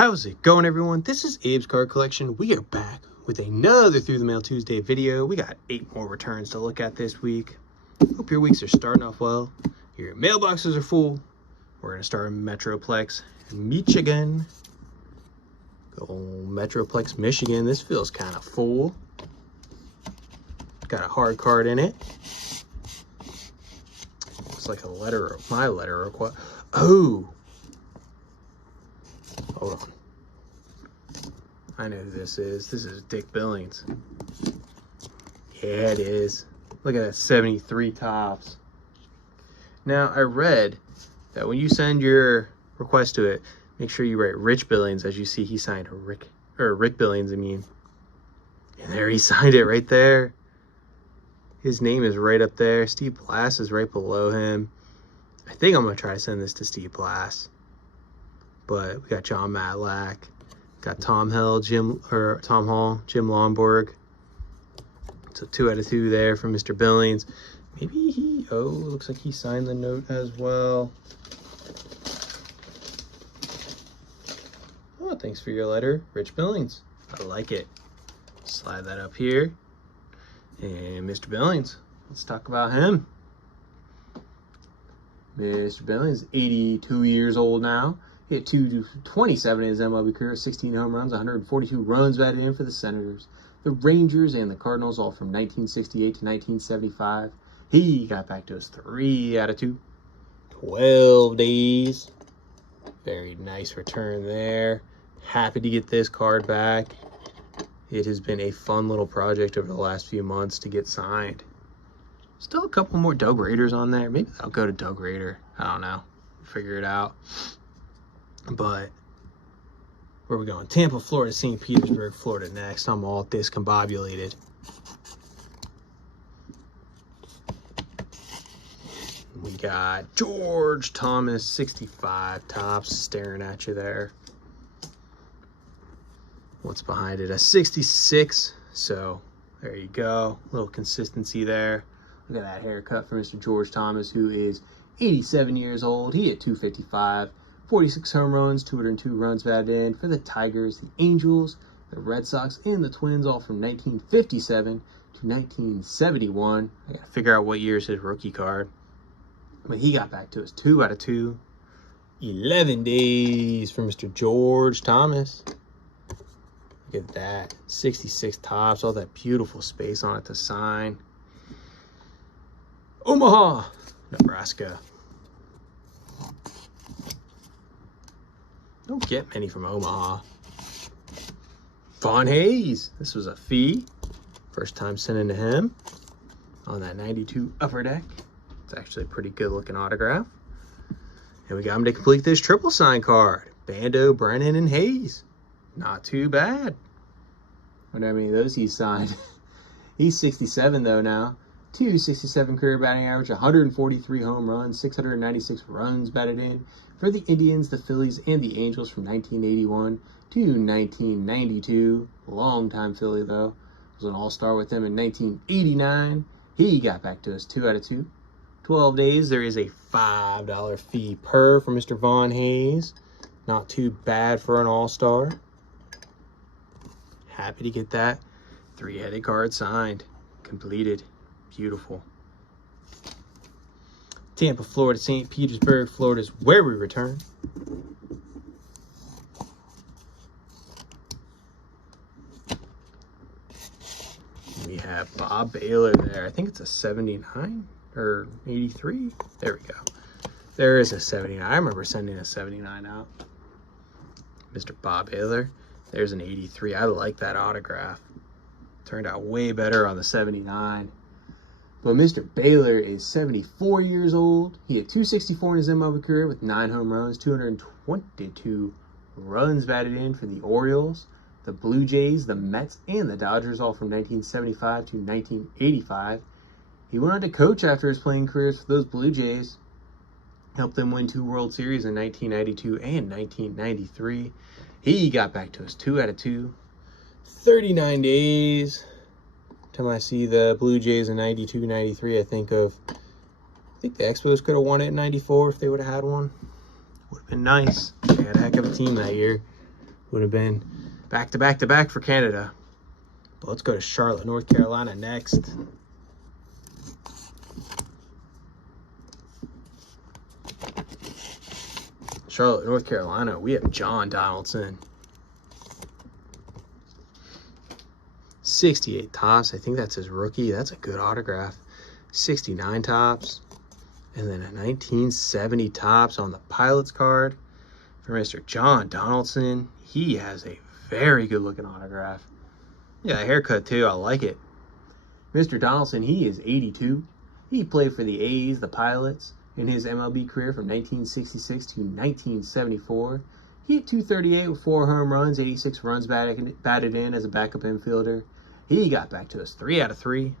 How's it going, everyone? This is Abe's Card Collection. We are back with another Through the Mail Tuesday video. We got 8 more returns to look at this week. Hope your weeks are starting off well. Your mailboxes are full. We're going to start in Metroplex, Michigan. Go Metroplex, Michigan. This feels kind of full. Got a hard card in it. Looks like a letter, my letter request. Oh! Hold on. I know who this is. This is Dick Billings. Yeah, it is. Look at that 73 tops. Now, I read that when you send your request to it, make sure you write Rich Billings. As you see, he signed Rick Billings, I mean. And there he signed it right there. His name is right up there. Steve Blass is right below him. I think I'm going to try to send this to Steve Blass. But we got John Matlack, got Tom Hall, Jim Lomborg. So 2 out of 2 there from Mr. Billings. Maybe he, looks like he signed the note as well. Oh, thanks for your letter, Rich Billings. I like it. Slide that up here. And Mr. Billings, let's talk about him. Mr. Billings, 82 years old now. He hit 227 in his MLB career, 16 home runs, 142 runs batted in for the Senators, the Rangers, and the Cardinals, all from 1968 to 1975. He got back to us 3 out of 2. 12 days. Very nice return there. Happy to get this card back. It has been a fun little project over the last few months to get signed. Still a couple more Doug Raiders on there. Maybe I'll go to Doug Raider. I don't know. Figure it out. But where are we going? Tampa, Florida, St. Petersburg, Florida next. I'm all discombobulated. We got George Thomas, 65 tops, staring at you there. What's behind it? A 66. So there you go. A little consistency there. Look at that haircut for Mr. George Thomas, who is 87 years old. He hit 255. 46 home runs, 202 runs batted in for the Tigers, the Angels, the Red Sox, and the Twins, all from 1957 to 1971. I gotta figure out what year is his rookie card. But he got back to us 2 out of 2. 11 days for Mr. George Thomas. Look at that. 66 tops, all that beautiful space on it to sign. Omaha, Nebraska. Don't get many from Omaha. Von Hayes. This was a fee. First time sending to him on that 92 upper deck. It's actually a pretty good looking autograph. And we got him to complete this triple sign card. Bando, Brennan, and Hayes. Not too bad. I wonder how many of those he signed. He's 67 though now. 267 career batting average, 143 home runs, 696 runs batted in for the Indians, the Phillies, and the Angels from 1981 to 1992. Longtime Philly, though. Was an all-star with them in 1989. He got back to us 2 out of 2. 12 days. There is a $5 fee per for Mr. Von Hayes. Not too bad for an all-star. Happy to get that 3-headed card signed. Completed. Beautiful. Tampa, Florida, St. Petersburg, Florida is where we return. We have Bob Baylor there. I think it's a 79 or 83. There we go. There is a 79. I remember sending a 79 out. Mr. Bob Baylor. There's an 83. I like that autograph. Turned out way better on the 79. But Mr. Baylor is 74 years old. He had 264 in his MLB career with 9 home runs, 222 runs batted in for the Orioles, the Blue Jays, the Mets, and the Dodgers, all from 1975 to 1985. He went on to coach after his playing careers for those Blue Jays. Helped them win 2 World Series in 1992 and 1993. He got back to us 2 out of 2. 39 days. Time I see the Blue Jays in 92, 93, I think the Expos could have won it in 94 if they would have had one. Would have been nice. They had a heck of a team that year. Would have been back to back to back for Canada. But let's go to Charlotte, North Carolina next. Charlotte, North Carolina, we have John Donaldson. 68 tops. I think that's his rookie. That's a good autograph. 69 tops. And then a 1970 tops on the Pilot's card for Mr. John Donaldson. He has a very good looking autograph. Yeah, a haircut too. I like it. Mr. Donaldson, he is 82. He played for the A's, the Pilots, in his MLB career from 1966 to 1974. He hit .238 with 4 home runs, 86 runs batted in as a backup infielder. He got back to us 3 out of 3.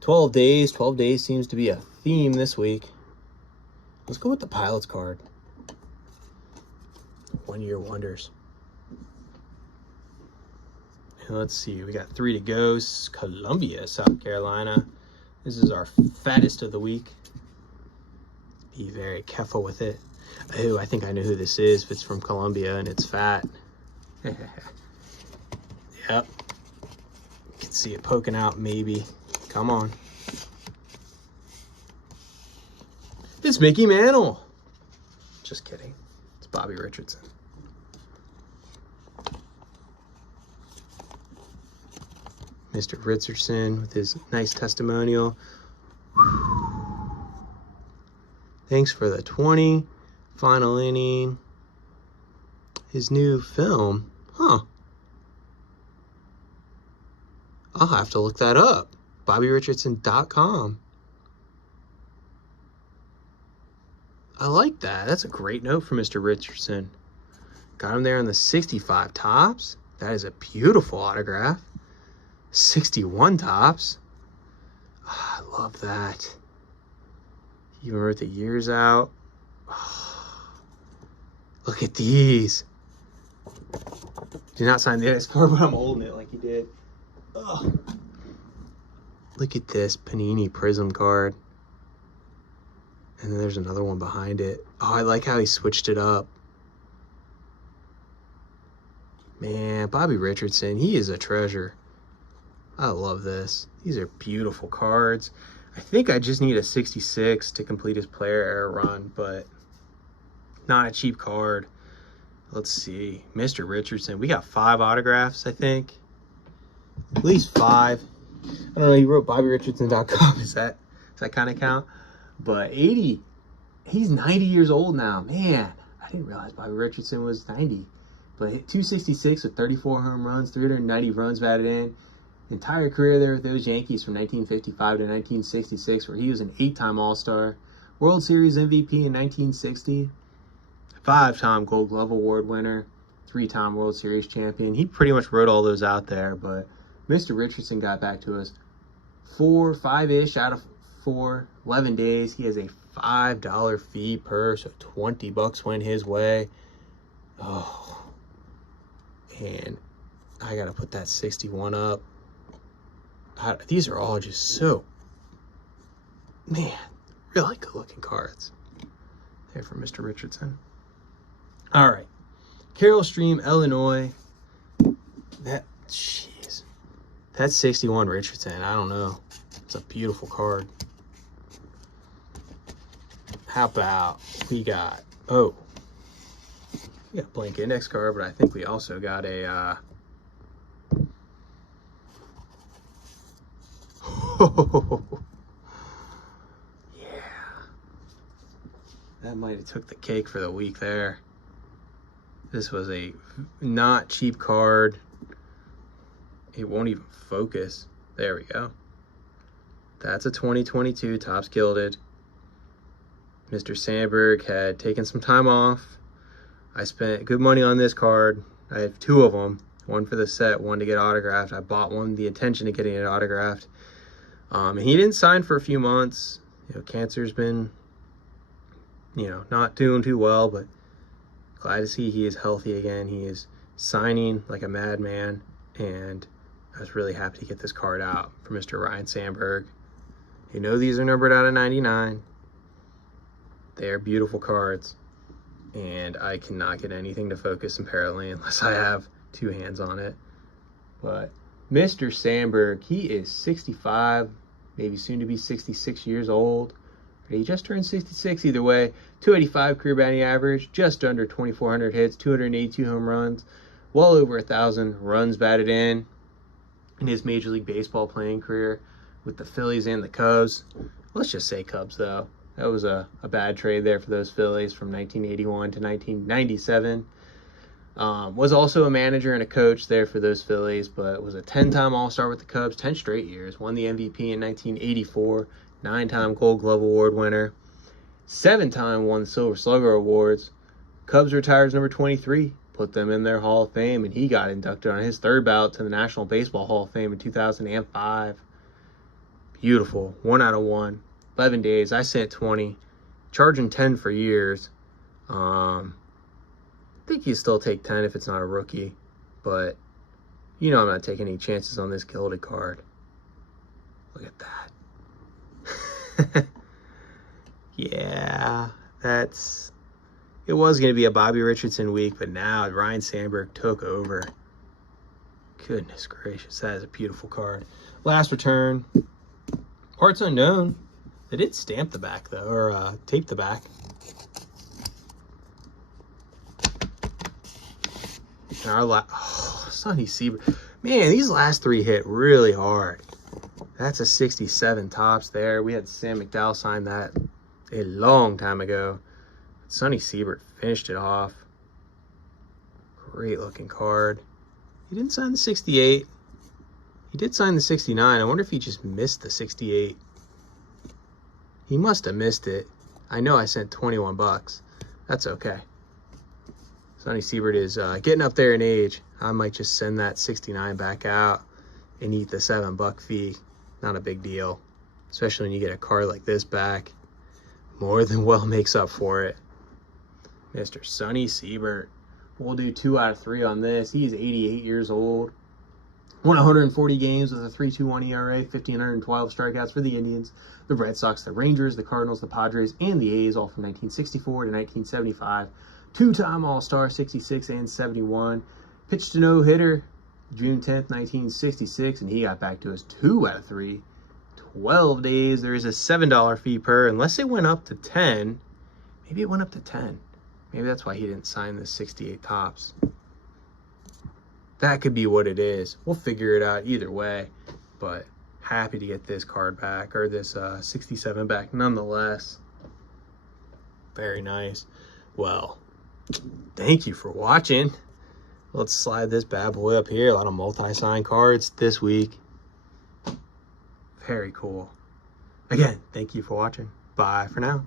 12 days. 12 days seems to be a theme this week. Let's go with the Pilot's card. 1-year wonders. And let's see, we got 3 to go. Columbia, South Carolina. This is our fattest of the week. Be very careful with it. Oh, I think I know who this is if it's from Columbia and it's fat. Yep. You can see it poking out maybe. Come on. It's Mickey Mantle. Just kidding. It's Bobby Richardson. Mr. Richardson with his nice testimonial. Thanks for the 20. Final inning. His new film. Huh. I'll have to look that up. BobbyRichardson.com. I like that. That's a great note for Mr. Richardson. Got him there on the 65 tops. That is a beautiful autograph. 61 tops. Oh, I love that. He even wrote the years out. Oh, look at these. Did not sign the ice card, but I'm holding it like he did. Oh. Look at this Panini Prism card. And then there's another one behind it. Oh, I like how he switched it up. Man, Bobby Richardson, he is a treasure. I love this. These are beautiful cards. I think I just need a 66 to complete his player error run, but not a cheap card. Let's see. Mr. Richardson. We got 5 autographs, I think. At least 5. I don't know. He wrote BobbyRichardson.com. Does that kind of count? But 80. He's 90 years old now. Man, I didn't realize Bobby Richardson was 90. But hit 266 with 34 home runs, 390 runs batted in. Entire career there with those Yankees from 1955 to 1966, where he was an 8-time All-Star, World Series MVP in 1960, 5-time Gold Glove Award winner, 3-time World Series champion. He pretty much wrote all those out there, but Mr. Richardson got back to us 5-ish out of 11 days. He has a $5 fee per, so $20 went his way. Oh, and I gotta put that 61 up. These are all just so, man, really good looking cards there for Mr. Richardson. All right, Carroll Stream, Illinois. Jeez, that's 61 Richardson. I don't know. It's a beautiful card. How about we got, we got a blank index card, but I think we also got a, yeah, that might have took the cake for the week there. This was a not cheap card. It won't even focus. There we go. That's a 2022 Topps Gilded. Mr. Sandberg had taken some time off. I spent good money on this card. I have 2 of them. One for the set, one to get autographed. I bought one, the intention of getting it autographed. And he didn't sign for a few months. You know, cancer's been, not doing too well, but glad to see he is healthy again. He is signing like a madman, and I was really happy to get this card out for Mr. Ryan Sandberg. These are numbered out of 99. They are beautiful cards. and I cannot get anything to focus apparently unless I have two hands on it. But Mr. Sandberg, he is 65, maybe soon to be 66 years old. But he just turned 66 either way. 285 career batting average, just under 2,400 hits, 282 home runs, well over 1,000 runs batted in his Major League Baseball playing career with the Phillies and the Cubs. Let's just say Cubs, though. That was a bad trade there for those Phillies from 1981 to 1997. Was also a manager and a coach there for those Phillies, but was a 10-time All-Star with the Cubs, 10 straight years. Won the MVP in 1984, 9-time Gold Glove Award winner, 7-time won the Silver Slugger Awards. Cubs retired as number 23, put them in their Hall of Fame, and he got inducted on his third ballot to the National Baseball Hall of Fame in 2005. Beautiful. 1 out of 1. 11 days. I sent 20. Charging 10 for years. I think you still take 10 if it's not a rookie. But, you know I'm not taking any chances on this gilded card. Look at that. Yeah, that's... It was going to be a Bobby Richardson week, but now Ryno Sandberg took over. Goodness gracious, that is a beautiful card. Last return. Parts unknown. They did stamp the back, though, or tape the back. And our Sonny Siebert. Man, these last three hit really hard. That's a 67 tops there. We had Sam McDowell sign that a long time ago. Sonny Siebert finished it off. Great looking card. He didn't sign the 68. He did sign the 69. I wonder if he just missed the 68. He must have missed it. I know I sent 21 bucks. That's okay. Sonny Siebert is getting up there in age. I might just send that 69 back out and eat the $7 fee. Not a big deal, especially when you get a card like this back. More than well makes up for it. Mr. Sonny Siebert. We'll do 2 out of 3 on this. He's 88 years old. Won 140 games with a 3.21 ERA, 1,512 strikeouts for the Indians, the Red Sox, the Rangers, the Cardinals, the Padres, and the A's, all from 1964 to 1975. 2-time All-Star, 66 and 71. Pitched a no-hitter June 10th, 1966, and he got back to us 2 out of 3. 12 days. There is a $7 fee per, unless it went up to 10. Maybe it went up to 10. Maybe that's why he didn't sign the 68 tops. That could be what it is. We'll figure it out either way. But happy to get this card back, or this 67 back nonetheless. Very nice. Well, thank you for watching. Let's slide this bad boy up here. A lot of multi-sign cards this week. Very cool. Again, thank you for watching. Bye for now.